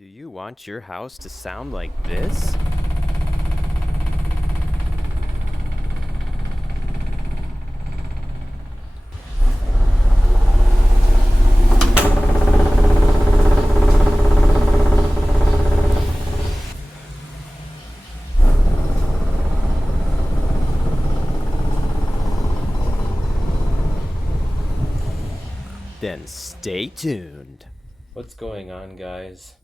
Do you want your house to sound like this? Then stay tuned. What's going on, guys?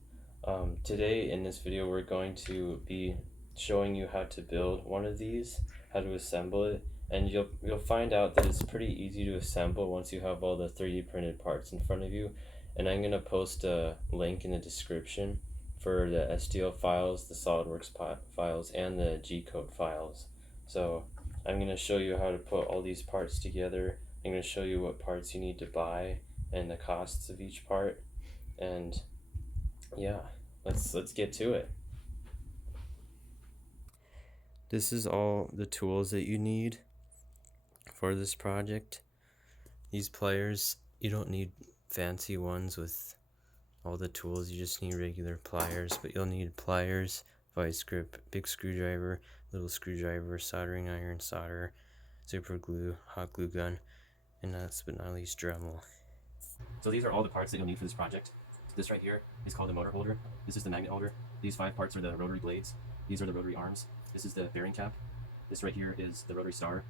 Today in this video we're going to be showing you how to build one of these, how to assemble it, and you'll find out that it's pretty easy to assemble once you have all the 3D printed parts in front of you. And I'm gonna post a link in the description for the STL files, the Solidworks files, and the G-code files. So I'm gonna show you how to put all these parts together. I'm gonna show you what parts you need to buy and the costs of each part, and yeah, let's get to it. This is all the tools that you need for this project. These pliers, you don't need fancy ones with all the tools, you just need regular pliers, but you'll need pliers, vice grip, big screwdriver, little screwdriver, soldering iron, solder, super glue, hot glue gun, and last but not least, Dremel. So these are all the parts that you'll need for this project. This right here is called the motor holder. This is the magnet holder. These 5 parts are the rotary blades. These are the rotary arms. This is the bearing cap. This right here is the rotary star.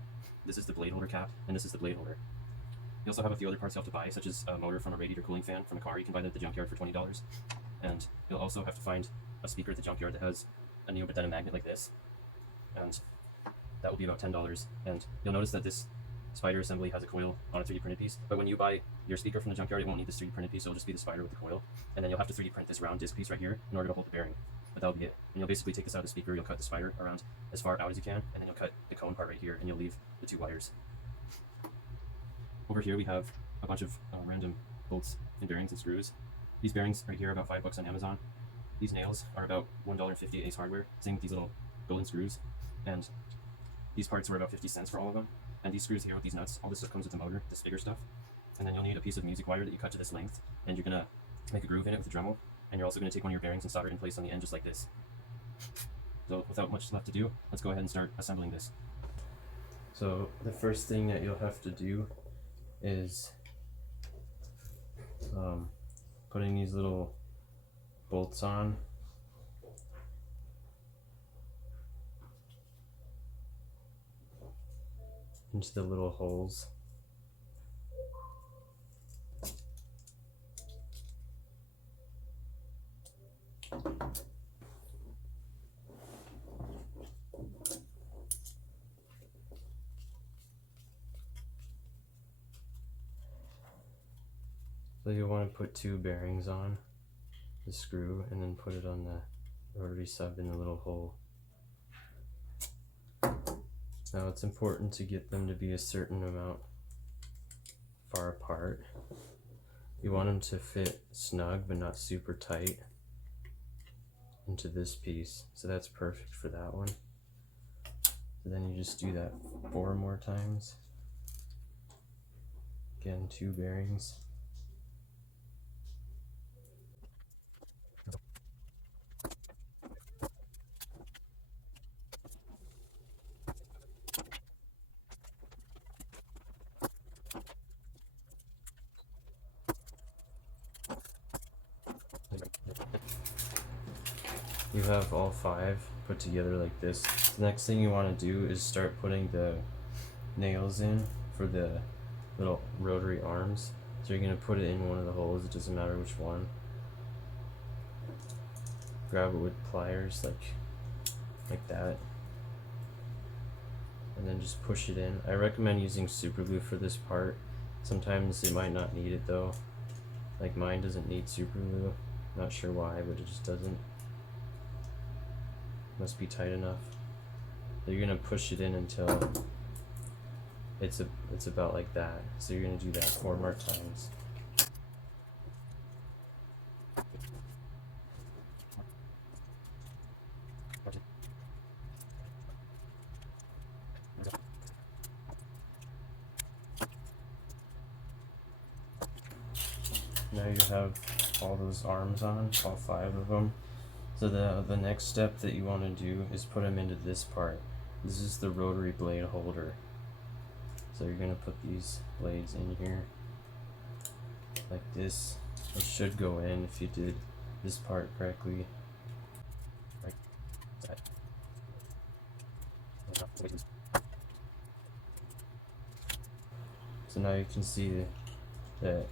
This is the blade holder cap, and this is the blade holder. You also have a few other parts you have to buy, such as a motor from a radiator cooling fan from a car. You can buy that at the junkyard for $20. And you'll also have to find a speaker at the junkyard that has a neodymium magnet like this, and that will be about $10. And you'll notice that this spider assembly has a coil on a 3D printed piece, but when you buy your speaker from the junkyard, it won't need this 3D printed piece, so it'll just be the spider with the coil, and then you'll have to 3D print this round disc piece right here in order to hold the bearing, but that'll be it. And you'll basically take this out of the speaker, you'll cut the spider around as far out as you can, and then you'll cut the cone part right here, and you'll leave the 2 wires. Over here we have a bunch of random bolts and bearings and screws. These bearings right here are about $5 on Amazon. These nails are about $1.50 at Ace Hardware, same with these little golden screws, and these parts were about 50 cents for all of them. And these screws here with these nuts, all this stuff comes with the motor, this bigger stuff. And then you'll need a piece of music wire that you cut to this length, and you're gonna make a groove in it with a Dremel, and you're also gonna take one of your bearings and solder it in place on the end just like this. So without much left to do, let's go ahead and start assembling this. So the first thing that you'll have to do is putting these little bolts on. Into the little holes. So you want to put 2 bearings on the screw and then put it on the rotary sub in the little hole. Now it's important to get them to be a certain amount far apart. You want them to fit snug but not super tight into this piece. So that's perfect for that one. So then you just do that 4 more times. Again, 2 bearings. You have all 5 put together like this. The next thing you want to do is start putting the nails in for the little rotary arms. So you're going to put it in one of the holes, it doesn't matter which one. Grab it with pliers like that. And then just push it in. I recommend using super glue for this part. Sometimes it might not need it though. Like mine doesn't need super glue. Not sure why, but it just doesn't. Must be tight enough. So you're gonna push it in until it's about like that. So you're gonna do that 4 more times. Now you have all those arms on, all 5 of them. So the next step that you want to do is put them into this part. This is the rotary blade holder. So you're going to put these blades in here like this. It should go in if you did this part correctly. Like that. So now you can see that,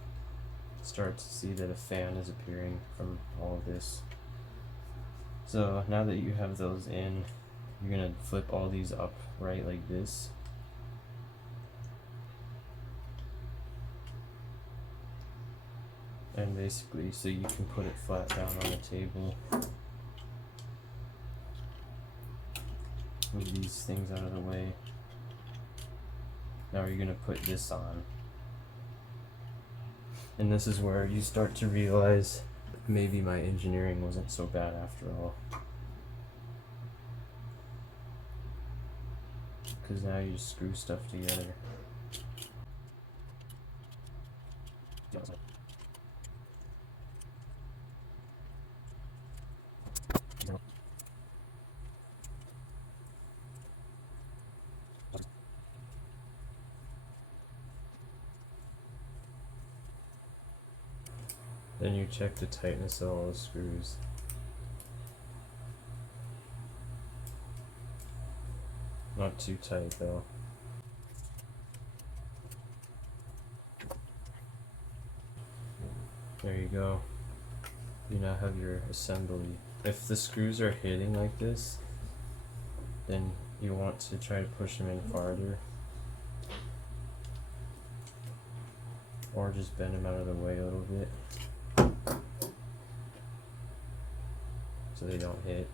start to see that a fan is appearing from all of this. So now that you have those in, you're gonna flip all these up right like this. And basically, so you can put it flat down on the table. Move these things out of the way. Now you're gonna put this on. And this is where you start to realize maybe my engineering wasn't so bad after all. Because now you just screw stuff together. Then you check the tightness of all the screws. Not too tight though. There you go. You now have your assembly. If the screws are hitting like this, then you want to try to push them in farther. Or just bend them out of the way a little bit, so they don't hit.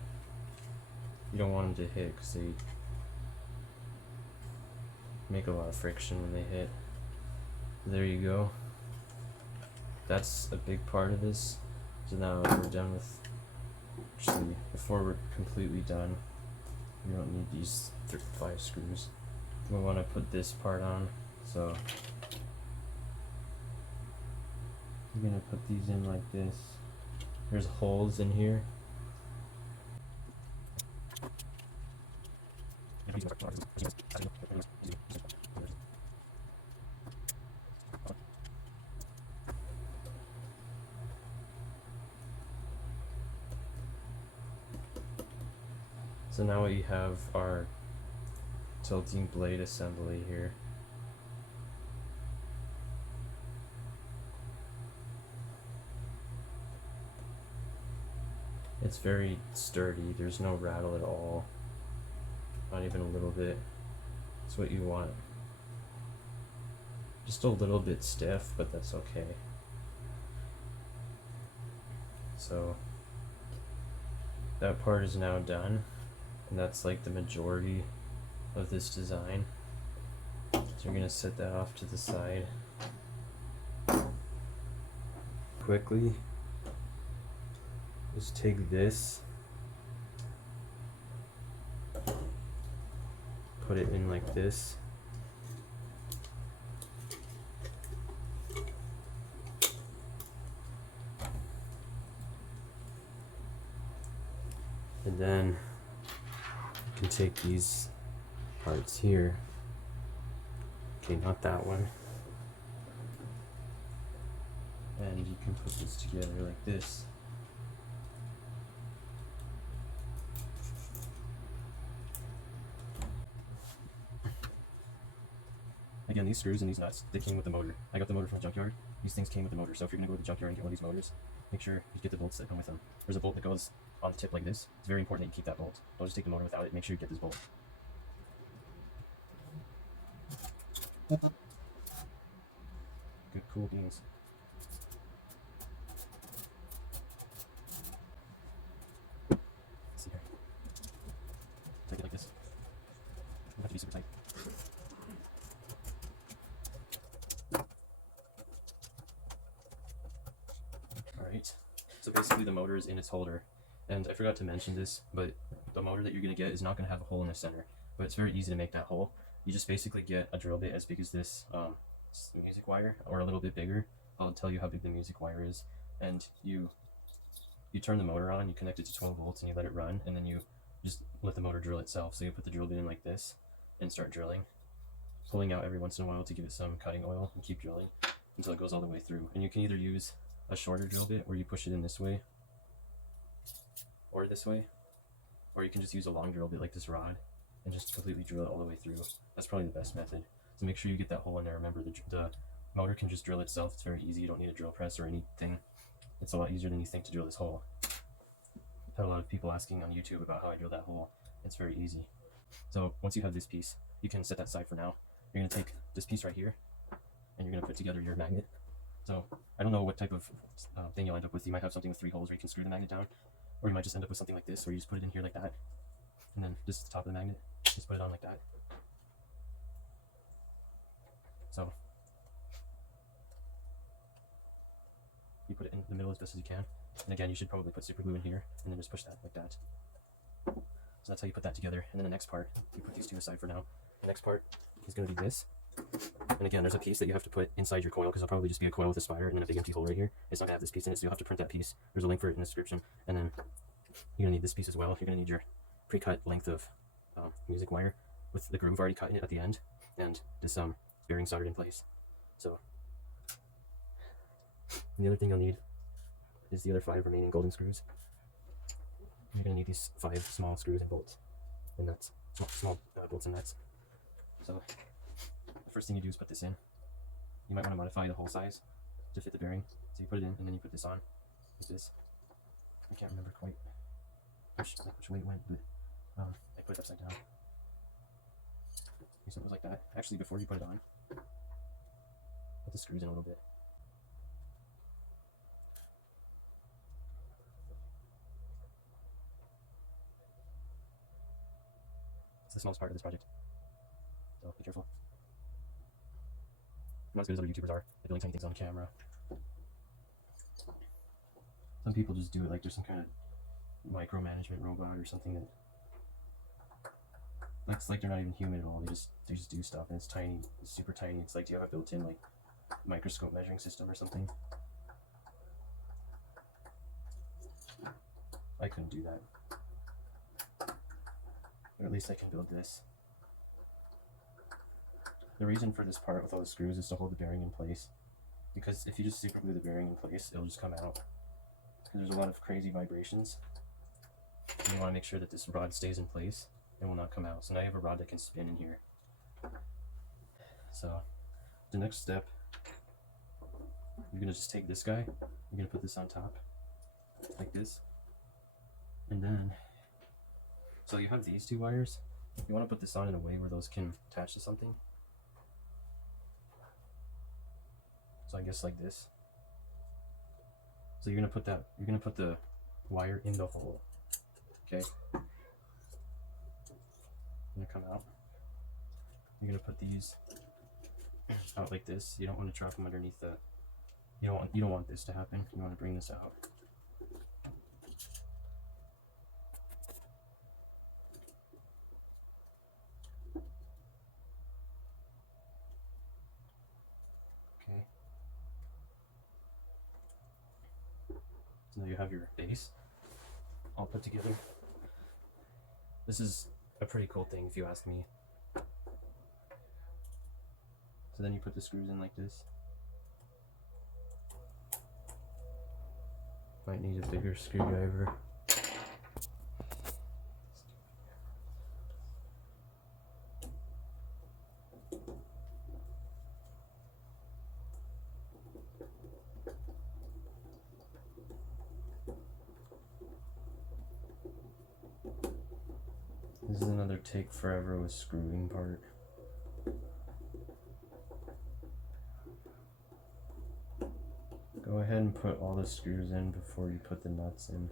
You don't want them to hit because they make a lot of friction when they hit. There you go. That's a big part of this. So now we're done with, actually, before we're completely done, we don't need these 5 screws. We want to put this part on, so I'm gonna put these in like this. There's holes in here. So now what you have are tilting blade assembly here. It's very sturdy, there's no rattle at all. Not even a little bit. It's what you want. Just a little bit stiff, but that's okay. So that part is now done, and that's like the majority of this design. So you're gonna set that off to the side. Quickly, just take this, put it in like this. And then you can take these parts here. Okay, not that one. And you can put this together like this. Again, these screws and these nuts, they came with the motor. I got the motor from the junkyard. These things came with the motor, so if you're going to go to the junkyard and get one of these motors, make sure you get the bolts that come with them. There's a bolt that goes on the tip like this. It's very important that you keep that bolt. Don't just take the motor without it. Make sure you get this bolt. Good, cool beans. Let's see here. Take it like this. Don't have to be super tight. Alright, so basically the motor is in its holder, and I forgot to mention this, but the motor that you're going to get is not going to have a hole in the center, but it's very easy to make that hole. You just basically get a drill bit as big as this music wire, or a little bit bigger. I'll tell you how big the music wire is, and you turn the motor on, you connect it to 12 volts and you let it run, and then you just let the motor drill itself. So you put the drill bit in like this and start drilling, pulling out every once in a while to give it some cutting oil, and keep drilling until it goes all the way through. And you can either use a shorter drill bit where you push it in this way or this way, or you can just use a long drill bit like this rod and just completely drill it all the way through. That's probably the best method. So make sure you get that hole in there. Remember, the motor can just drill itself. It's very easy. You don't need a drill press or anything. It's a lot easier than you think to drill this hole. I've had a lot of people asking on YouTube about how I drill that hole. It's very easy. So once you have this piece, you can set that aside for now. You're going to take this piece right here, and you're going to put together your magnet. So I don't know what type of thing you'll end up with. You might have something with 3 holes where you can screw the magnet down, or you might just end up with something like this where you just put it in here like that, and then this is the top of the magnet. Just put it on like that. So you put it in the middle as best as you can. And again, you should probably put super glue in here and then just push that like that. So that's how you put that together. And then the next part, you put these two aside for now. The next part is going to be this. And again, there's a piece that you have to put inside your coil, because it'll probably just be a coil with a spider and then a big empty hole right here. It's not going to have this piece in it, so you'll have to print that piece. There's a link for it in the description. And then you're going to need this piece as well. You're going to need your pre-cut length of music wire with the groove already cut in it at the end, and this bearing soldered in place. So, and the other thing you'll need is the other 5 remaining golden screws. You're going to need these 5 small screws and bolts and nuts, small bolts and nuts. So the first thing you do is put this in. You might want to modify the hole size to fit the bearing. So you put it in, and then you put this on. Like this. I can't remember quite which way it went, but I put it upside down. So it was like that. Actually, before you put it on, put the screws in a little bit. It's the smallest part of this project, so be careful. I'm not as good as other YouTubers are at building tiny things on camera. Some people just do it like there's some kind of micromanagement robot or something that looks like they're not even human at all. They just do stuff, and it's tiny, it's super tiny. It's like, do you have a built-in like microscope measuring system or something? I couldn't do that. Or at least I can build this. The reason for this part with all the screws is to hold the bearing in place, because if you just super glue the bearing in place, it'll just come out. There's a lot of crazy vibrations, and you want to make sure that this rod stays in place and will not come out. So now you have a rod that can spin in here. So the next step, you're going to just take this guy, you're going to put this on top like this, and then so you have these 2 wires. You want to put this on in a way where those can attach to something. So I guess like this. So you're gonna put the wire in the hole. Okay. Gonna come out. You're gonna put these out like this. You don't want to drop them underneath the. You don't want this to happen. You want to bring this out. So now you have your base all put together. This is a pretty cool thing if you ask me. So then you put the screws in like this. Might need a bigger screwdriver. This is another take forever with screwing part. Go ahead and put all the screws in before you put the nuts in.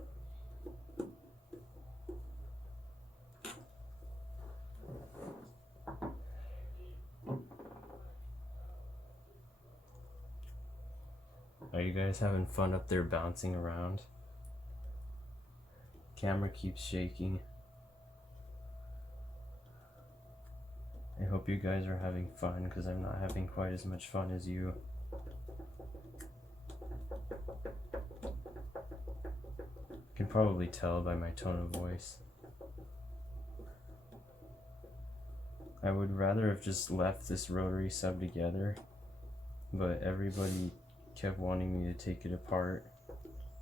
Are you guys having fun up there bouncing around? Camera keeps shaking. I hope you guys are having fun, because I'm not having quite as much fun as you. can probably tell by my tone of voice. I would rather have just left this rotary sub together, but everybody kept wanting me to take it apart.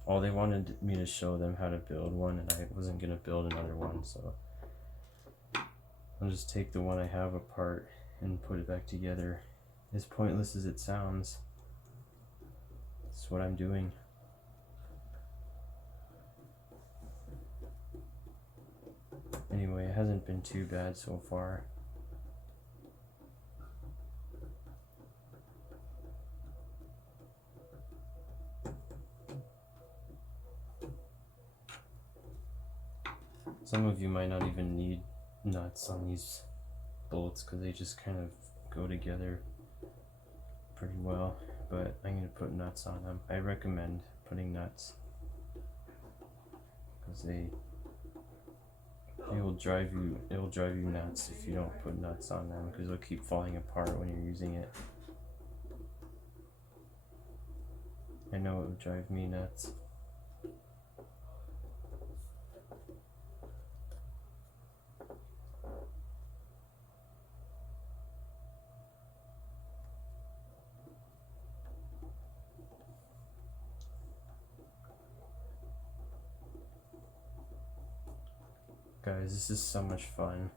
All they wanted me to show them how to build one, and I wasn't going to build another one, so I'll just take the one I have apart and put it back together. As pointless as it sounds, that's what I'm doing. Anyway, it hasn't been too bad so far. Some of you might not even need nuts on these bolts because they just kind of go together pretty well, but I'm going to put nuts on them. I recommend putting nuts because it will drive you nuts if you don't put nuts on them, because they'll keep falling apart when you're using it. I know it would drive me nuts. Guys, this is so much fun.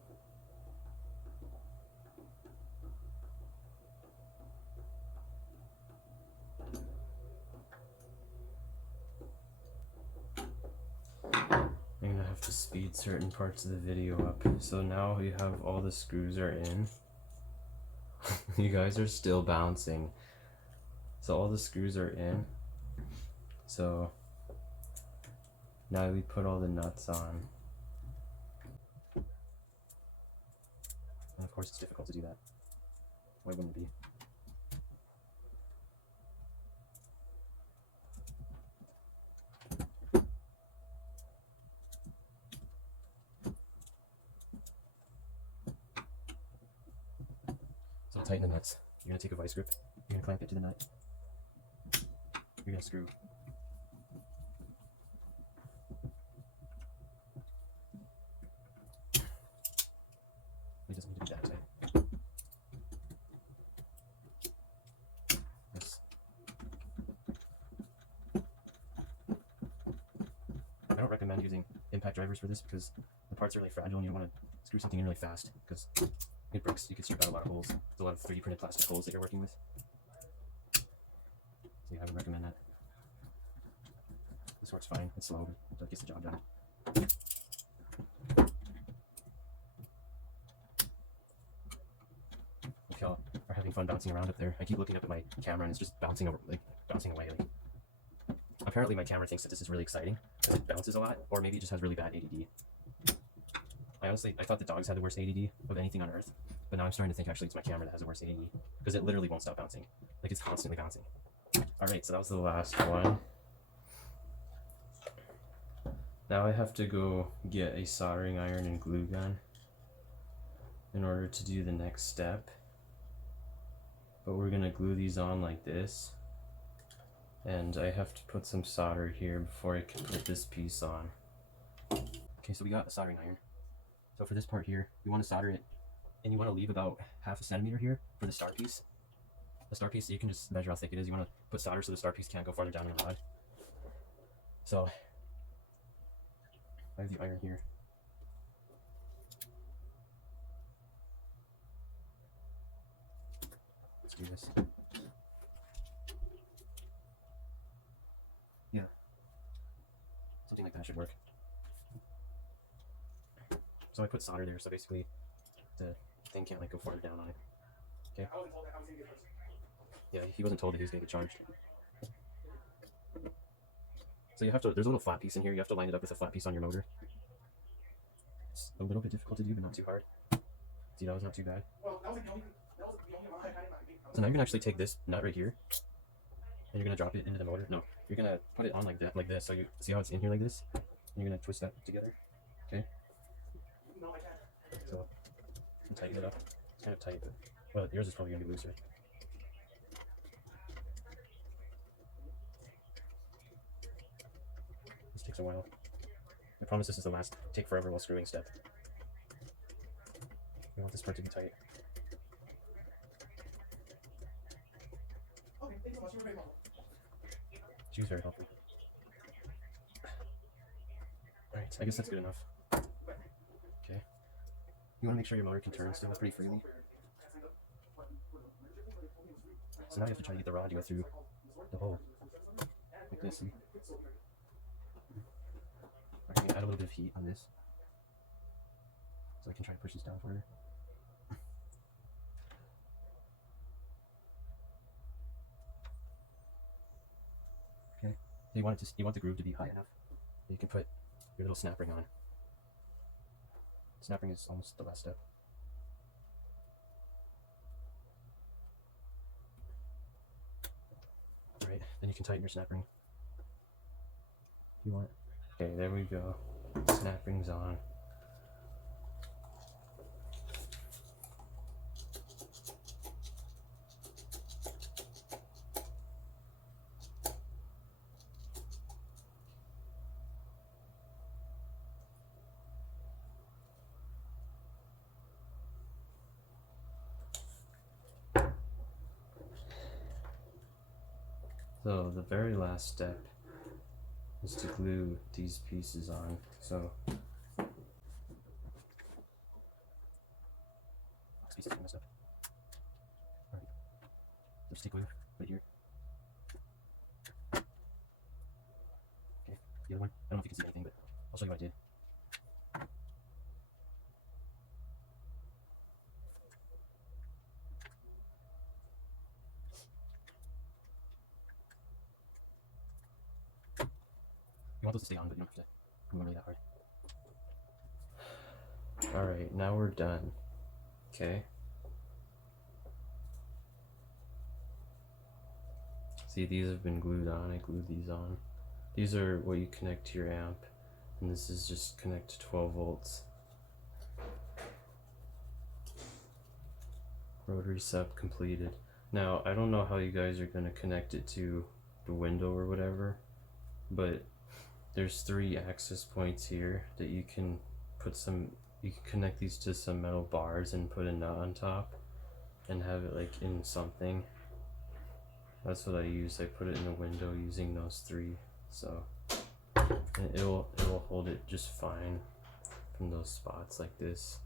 I'm gonna have to speed certain parts of the video up. So now we have all the screws are in. You guys are still bouncing. So all the screws are in. So now we put all the nuts on. And of course it's difficult to do that. Why wouldn't it be? So I'll tighten the nuts. You're gonna take a vice grip, you're gonna clamp it to the nut. You're gonna screw. It doesn't need to be that tight. Yes. I don't recommend using impact drivers for this because the parts are really fragile and you don't want to screw something in really fast because it breaks. You can strip out a lot of holes. There's a lot of 3D printed plastic holes that you're working with. So yeah, I would recommend that. This works fine. It's slow, but it gets the job done. If y'all are having fun bouncing around up there, I keep looking up at my camera and it's just bouncing over, like bouncing away. Like, apparently my camera thinks that this is really exciting because it bounces a lot, or maybe it just has really bad ADD. I thought the dogs had the worst ADD of anything on earth, but now I'm starting to think actually it's my camera that has the worst ADD because it literally won't stop bouncing. Like, it's constantly bouncing. Alright, so that was the last one. Now I have to go get a soldering iron and glue gun in order to do the next step. But we're going to glue these on like this. And I have to put some solder here before I can put this piece on. Okay, so we got a soldering iron. So for this part here, you want to solder it, and you want to leave about 1/2 centimeter here for the star piece. The star piece, you can just measure how thick it is. You want to put solder so the star piece can't go farther down in the rod. So I have the iron here. Let's do this. Yeah. Something like that should work. So I put solder there, so basically the thing can't like go farther down on it. Okay. Yeah, he wasn't told that he was gonna get charged. So you have to, there's a little flat piece in here, you have to line it up with a flat piece on your motor. It's a little bit difficult to do, but not too hard. See, that was not too bad. So now you're gonna actually take this nut right here, and you're gonna drop it into the motor. No, you're gonna put it on like that, like this. So you see how it's in here like this? And you're gonna twist that together. Okay. So tighten it up. It's kind of tight, but well, yours is probably gonna be looser. This takes a while. I promise this is the last take forever while screwing step. We want this part to be tight. She was very helpful. Alright, I guess that's good enough. Okay. You want to make sure your motor can turn still pretty freely. So now you have to try to get the rod to go through the hole. Like this. Alright, I'm gonna add a little bit of heat on this, so I can try to push this down for her. Okay. You want the groove to be high enough that you can put your little snap ring on. Snap ring is almost the last step. Alright, then you can tighten your snap ring if you want. Okay, there we go. Snap ring's on. So the very last step is to glue these pieces on. So This piece is messed up. Alright. So just take glue right here. Okay, the other one. I don't know if you can see anything, but I'll show you what I did. You want those to stay on, but you don't have to glue them really that hard. alright, now we're done. Okay. See, these have been glued on. I glued these on. These are what you connect to your amp, and this is just connect to 12 volts. Rotary sub completed. Now, I don't know how you guys are going to connect it to the window or whatever, but there's 3 access points here that you can put you can connect these to some metal bars and put a nut on top and have it like in something. That's what I use. I put it in the window using those 3, so and it will hold it just fine from those spots like this.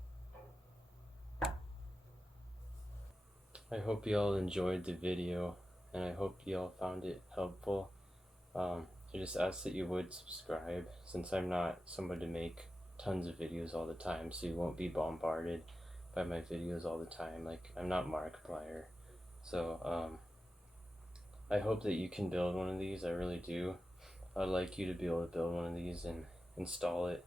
I hope y'all enjoyed the video, and I hope y'all found it helpful. I just ask that you would subscribe, since I'm not somebody to make tons of videos all the time, so you won't be bombarded by my videos all the time. Like, I'm not Markiplier. So I hope that you can build one of these. I really do. I'd like you to be able to build one of these and install it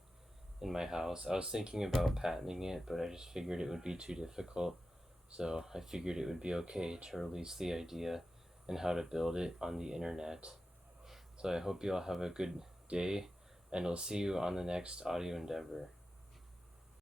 in my house. I was thinking about patenting it, but I just figured it would be too difficult, so I figured it would be okay to release the idea and how to build it on the internet. So I hope you all have a good day, and I'll see you on the next audio endeavor.